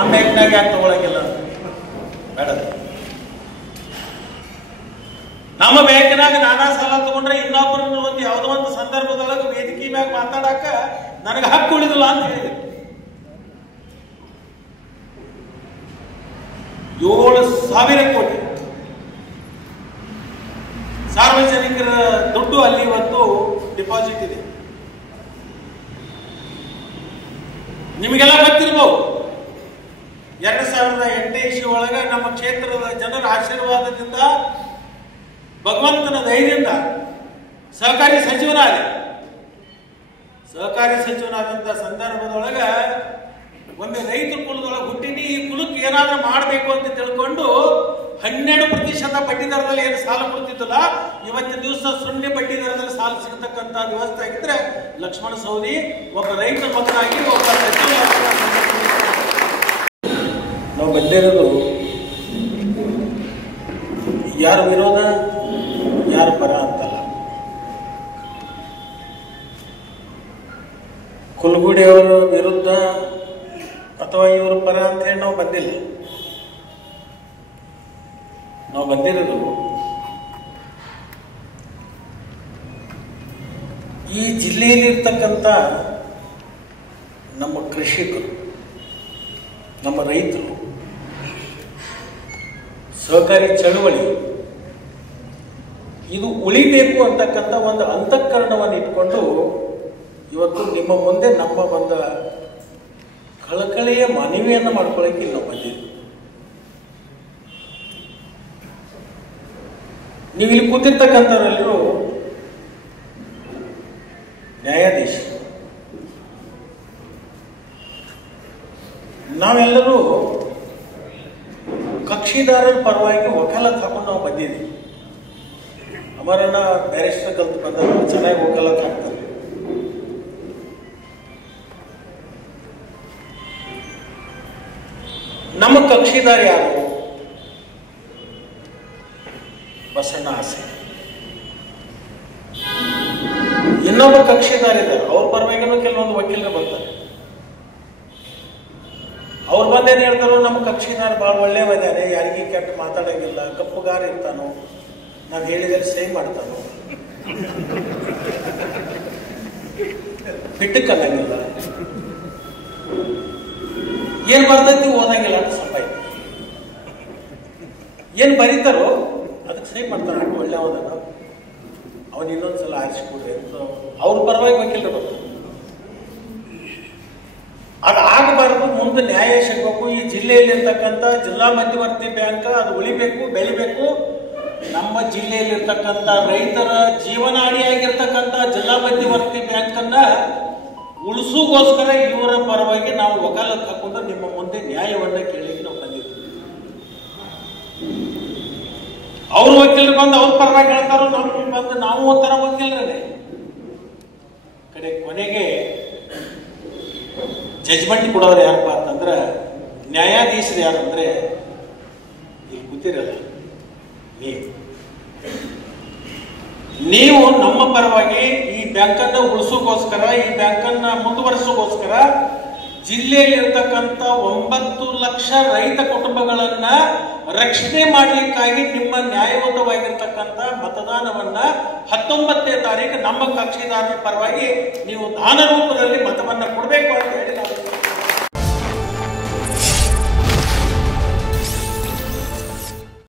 ನಮ್ಮ ಬ್ಯಾಂಕ್ನಾಗ ಯಾಕೆ ತಗೊಳಂಗಿಲ್ಲ? ಬೇಡ. ನಮ್ಮ ಬ್ಯಾಂಕಿನಾಗ ನಾನಾ ಸಾಲ ತಗೊಂಡ್ರೆ ಇನ್ನೊಬ್ಬರ ಒಂದು ಯಾವುದೋ ಒಂದು ಸಂದರ್ಭದೊಳಗೆ ವೇದಿಕೆ ಮ್ಯಾಗ ಮಾತಾಡಕ ನನಗೆ ಹಕ್ಕು ಉಳಿದಿಲ್ಲ ಅಂತ ಹೇಳಿದೆ. 7,000 ಕೋಟಿ ಸಾರ್ವಜನಿಕರ ದುಡ್ಡು ಅಲ್ಲಿ ಇವತ್ತು ಡಿಪಾಸಿಟ್ ಇದೆ. ನಿಮಗೆಲ್ಲ ಗೊತ್ತಿರಬಹುದು, 2008 ಒಳಗ ನಮ್ಮ ಕ್ಷೇತ್ರದ ಜನರ ಆಶೀರ್ವಾದದಿಂದ ಭಗವಂತನ ಧೈರ್ಯದಿಂದ ಸಹಕಾರಿ ಸಚಿವನಾದಂತ ಸಂದರ್ಭದೊಳಗ ಒಂದು ರೈತ ಕುಲದೊಳಗೆ ಹುಟ್ಟಿನಿ, ಈ ಕುಲಕ್ಕೆ ಏನಾದ್ರೂ ಮಾಡಬೇಕು ಅಂತ ತಿಳ್ಕೊಂಡು 12% ಬಡ್ಡಿ ದರದಲ್ಲಿ ಏನು ಸಾಲ ಕೊಡ್ತಿದ್ದಲ್ಲ, ಇವತ್ತಿನ ದಿವಸ 0 ಬಡ್ಡಿ ದರದಲ್ಲಿ ಸಾಲ ಸಿಗತಕ್ಕಂತ ವ್ಯವಸ್ಥೆ ಆಗಿದ್ರೆ ಲಕ್ಷ್ಮಣ ಸವದಿ ಒಬ್ಬ ರೈತ ಮಗನಾಗಿ ಒಬ್ಬ ನಾವು ಬಂದಿರೋದು ಯಾರು ವಿರೋಧ ಯಾರು ಪರ ಅಂತಲ್ಲ. ಕುಲಗುಡಿ ಅವರ ವಿರುದ್ಧ ಅಥವಾ ಇವರು ಪರ ಅಂತ ಹೇಳಿ ನಾವು ಬಂದಿಲ್ಲ. ನಾವು ಬಂದಿರೋದು ಈ ಜಿಲ್ಲೆಯಲ್ಲಿರ್ತಕ್ಕಂಥ ನಮ್ಮ ಕೃಷಿಕರು, ನಮ್ಮ ರೈತರು, ಸಹಕಾರಿ ಚಳವಳಿ ಇದು ಉಳಿಬೇಕು ಅಂತಕ್ಕಂಥ ಒಂದು ಅಂತಃಕರಣವನ್ನು ಇಟ್ಕೊಂಡು ಇವತ್ತು ನಿಮ್ಮ ಮುಂದೆ ನಮ್ಮ ಒಂದು ಕಳಕಳಿಯ ಮನವಿಯನ್ನು ಮಾಡ್ಕೊಳ್ಳೋಕೆ ನಾವು ಬಂದಿದ್ದೀವಿ. ನೀವು ಇಲ್ಲಿ ಕೂತಿರ್ತಕ್ಕಂಥವರೆಲ್ಲರೂ ನ್ಯಾಯಾಧೀಶ, ನಾವೆಲ್ಲರೂ ಕಕ್ಷಿದಾರರ ಪರವಾಗಿ ವಕಾಲತ್ ಹಾಕೊಂಡು ನಾವು ಬಂದಿದ್ದೀವಿ. ಅಮರಣ್ಣ ಬ್ಯಾರಿಸ್ಟರ್ ಕಲ್ತು ಬಂದವರು ಚೆನ್ನಾಗಿ ವಕಾಲತ್ ಹಾಕ್ತಾರೆ. ನಮ್ಮ ಕಕ್ಷಿದಾರ ಯಾರು? ಬಸಣ್ಣ ಆಸೆ. ಇನ್ನೊಬ್ಬ ಕಕ್ಷಿದಾರ ಇದ್ದಾರೆ, ಅವ್ರ ಪರವಾಗಿನೂ ಕೆಲವೊಂದು ವಕೀಲರು ಬರ್ತಾರೆ. ಅವ್ರು ಬಂದೇನು ಹೇಳ್ತಾರೋ, ನಮ್ಮ ಕಕ್ಷಿದಾರ ಬಹಳ ಒಳ್ಳೆಯವಿದ್ದಾರೆ, ಯಾರಿಗೂ ಕೆಟ್ಟ ಮಾತಾಡಂಗಿಲ್ಲ, ಕಪ್ಪುಗಾರ ಇರ್ತಾನೋ, ನಾವು ಹೇಳಿದರೆ ಸಹಿ ಮಾಡ್ತಾನೋ, ಬಿಟ್ಟಕ್ಕನ್ನಂಗಿಲ್ಲ, ಏನ್ ಬರ್ತೈತಿ ಓದಂಗಿಲ್ಲ ಅಂತ ಸ್ವಲ್ಪ ಏನ್ ಬರೀತಾರೋ ಅದಕ್ಕೆ ಸಹಿ ಮಾಡ್ತಾರ, ಅಷ್ಟು ಒಳ್ಳೆ ಹೋದಾಗ ಅವನು ಇನ್ನೊಂದ್ಸಲ ಆರಿಸಿಕೊಡ್ರಿ ಅಂತ ಅವ್ರ ಪರವಾಗಿ ವಕೀಲರು ಬರ್ತಾರೆ. ಅದಾಗಬಾರ್ದು, ಮುಂದೆ ನ್ಯಾಯ ಸಿಗಬೇಕು. ಈ ಜಿಲ್ಲೆಯಲ್ಲಿರ್ತಕ್ಕಂಥ ಜಿಲ್ಲಾ ಮಧ್ಯವರ್ತಿ ಬ್ಯಾಂಕ್ ಅದು ಉಳಿಬೇಕು, ಬೆಳಿಬೇಕು. ನಮ್ಮ ಜಿಲ್ಲೆಯಲ್ಲಿರ್ತಕ್ಕಂಥ ರೈತರ ಜೀವನಾಡಿಯಾಗಿರ್ತಕ್ಕಂಥ ಜಿಲ್ಲಾ ಮಧ್ಯವರ್ತಿ ಬ್ಯಾಂಕ್ ಅನ್ನ ಉಳಿಸೋಗೋಸ್ಕರ ಇವರ ಪರವಾಗಿ ನಾವು ವಕಾಲತ್ ಹಾಕೊಂಡು ನಿಮ್ಮ ಮುಂದೆ ನ್ಯಾಯವನ್ನ ಕೇಳಿಕ್ಕೆ ನಾವು ಬಂದಿದ್ದೀವಿ. ಅವ್ರ ವಕೀಲರು ಬಂದು ಅವ್ರ ಪರವಾಗಿ ಹೇಳ್ತಾರೋ, ನಮ್ಗೆ ಬಂದು ನಾವು ಒಂಥರ ವಕೀಲರೇ. ಕೊನೆಗೆ ಜಜ್ಮೆಂಟ್ ಕೊಡೋರು ಯಾರಪ್ಪ ಅಂತಂದ್ರೆ, ನ್ಯಾಯಾಧೀಶರು ಯಾರಂದ್ರೆ ಇಲ್ಲಿ ಕೂತಿರಲ್ಲ ನೀವು ನಮ್ಮ ಪರವಾಗಿ ಈ ಬ್ಯಾಂಕನ್ನ ಉಳಿಸೋಗೋಸ್ಕರ, ಈ ಬ್ಯಾಂಕನ್ನ ಮುಂದುವರಿಸೋಗೋಸ್ಕರ ಜಿಲ್ಲೆಯಲ್ಲಿರ್ತಕ್ಕಂಥ 9 ಲಕ್ಷ ರೈತ ಕುಟುಂಬಗಳನ್ನ ರಕ್ಷಣೆ ಮಾಡಲಿಕ್ಕಾಗಿ ನಿಮ್ಮ ನ್ಯಾಯಯುತವಾಗಿರ್ತಕ್ಕಂಥ ಮತದಾನವನ್ನ 19ನೇ ತಾರೀಕು ನಮ್ಮ ಕಕ್ಷಿದಾರರ ಪರವಾಗಿ ನೀವು ದಾನ ರೂಪದಲ್ಲಿ ಮತವನ್ನ ಕೊಡಬೇಕು ಅಂತ ಹೇಳಿ